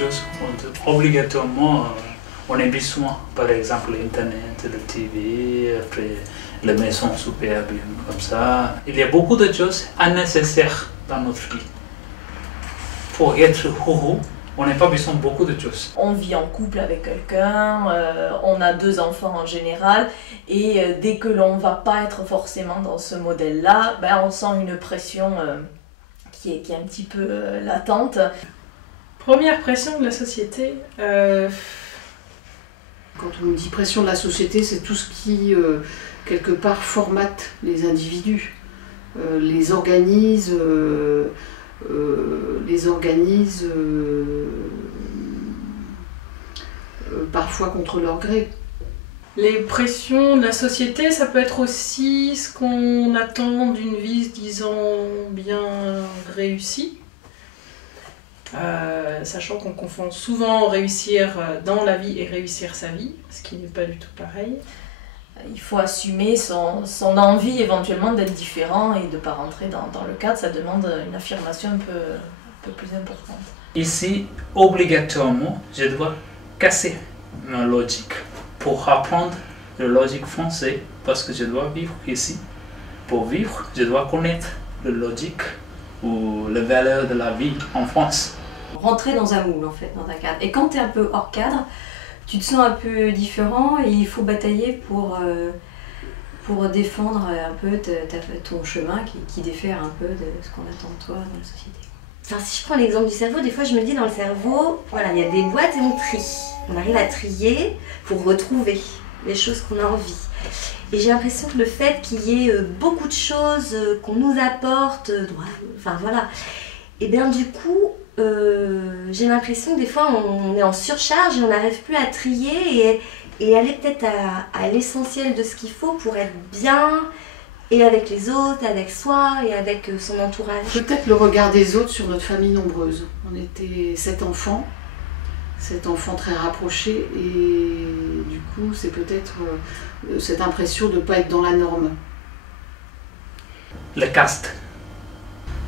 choses, obligatoirement, on a besoin, par exemple, l'Internet, le TV, après la maison super bien comme ça. Il y a beaucoup de choses nécessaires dans notre vie. Pour être heureux, on n'a pas besoin de beaucoup de choses. On vit en couple avec quelqu'un, on a 2 enfants en général, et dès que l'on ne va pas être forcément dans ce modèle-là, ben on sent une pression qui est un petit peu latente. Première pression de la société. Quand on dit pression de la société, c'est tout ce qui, quelque part, formate les individus, les organise, parfois contre leur gré. Les pressions de la société, ça peut être aussi ce qu'on attend d'une vie, disons, bien réussie. Sachant qu'on confond souvent réussir dans la vie et réussir sa vie, ce qui n'est pas du tout pareil. Il faut assumer son envie éventuellement d'être différent et de ne pas rentrer dans le cadre, ça demande une affirmation un peu plus importante. Ici, obligatoirement, je dois casser ma logique pour apprendre la logique française parce que je dois vivre ici. Pour vivre, je dois connaître la logique ou les valeurs de la vie en France. Rentrer dans un moule en fait, dans un cadre. Et quand tu es un peu hors cadre, tu te sens un peu différent et il faut batailler pour défendre un peu ton chemin qui diffère un peu de ce qu'on attend de toi dans la société. Enfin, si je prends l'exemple du cerveau, des fois je me dis dans le cerveau, voilà, il y a des boîtes et on trie. On arrive à trier pour retrouver les choses qu'on a envie. Et j'ai l'impression que le fait qu'il y ait beaucoup de choses qu'on nous apporte, enfin voilà, et bien du coup, j'ai l'impression que des fois on est en surcharge et on n'arrive plus à trier et aller peut-être à l'essentiel de ce qu'il faut pour être bien et avec les autres, avec soi et avec son entourage. Peut-être le regard des autres sur notre famille nombreuse. On était 7 enfants très rapprochés et du coup c'est peut-être cette impression de ne pas être dans la norme. Le caste,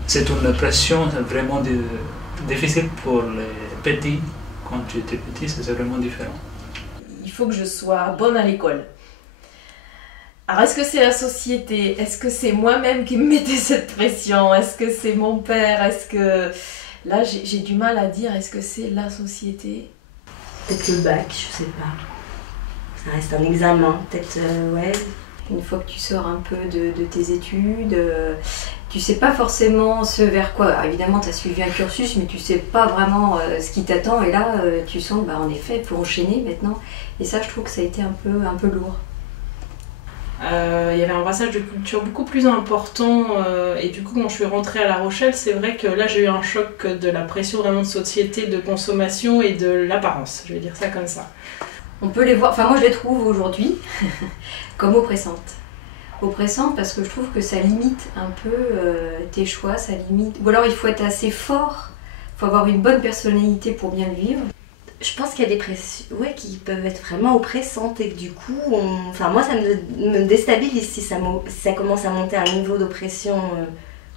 c'est une pression vraiment difficile pour les petits. Quand tu étais petit, c'est vraiment différent. Il faut que je sois bonne à l'école. Alors est-ce que c'est la société? Est-ce que c'est moi-même qui me mettais cette pression? Est-ce que c'est mon père? Est-ce que... Là j'ai du mal à dire, est-ce que c'est la société? Peut-être le bac, je sais pas. Ça reste un examen, peut-être, ouais. Une fois que tu sors un peu de tes études, tu sais pas forcément ce vers quoi. Alors, évidemment, tu as suivi un cursus, mais tu sais pas vraiment ce qui t'attend. Et là, tu sens que, en effet, il faut enchaîner maintenant. Et ça, je trouve que ça a été un peu lourd. Il y avait un brassage de culture beaucoup plus important et du coup quand je suis rentrée à La Rochelle, c'est vrai que là j'ai eu un choc de la pression vraiment de société, de consommation et de l'apparence, je vais dire ça comme ça. On peut les voir, enfin moi je les trouve aujourd'hui comme oppressantes. Oppressantes parce que je trouve que ça limite un peu tes choix, ça limite... Ou alors il faut être assez fort, il faut avoir une bonne personnalité pour bien le vivre. Je pense qu'il y a des pressions qui peuvent être vraiment oppressantes et que du coup, enfin moi ça me déstabilise si ça commence à monter à un niveau d'oppression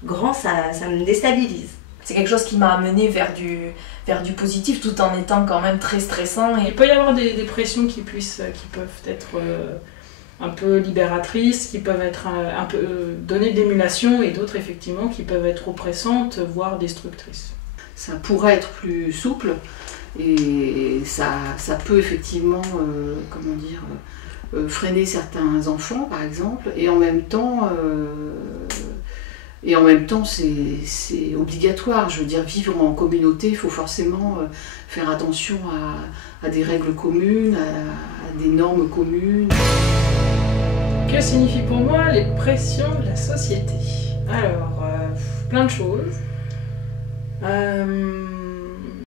grand, ça me déstabilise. C'est quelque chose qui m'a amené vers du positif tout en étant quand même très stressant. Il peut y avoir des pressions qui peuvent être un peu libératrices, qui peuvent être un peu donner de l'émulation et d'autres effectivement qui peuvent être oppressantes, voire destructrices. Ça pourrait être plus souple. Et ça peut effectivement, freiner certains enfants, par exemple, et en même temps, c'est obligatoire. Je veux dire, vivre en communauté, il faut forcément faire attention à des règles communes, à des normes communes. Que signifie pour moi les pressions de la société? Alors, plein de choses.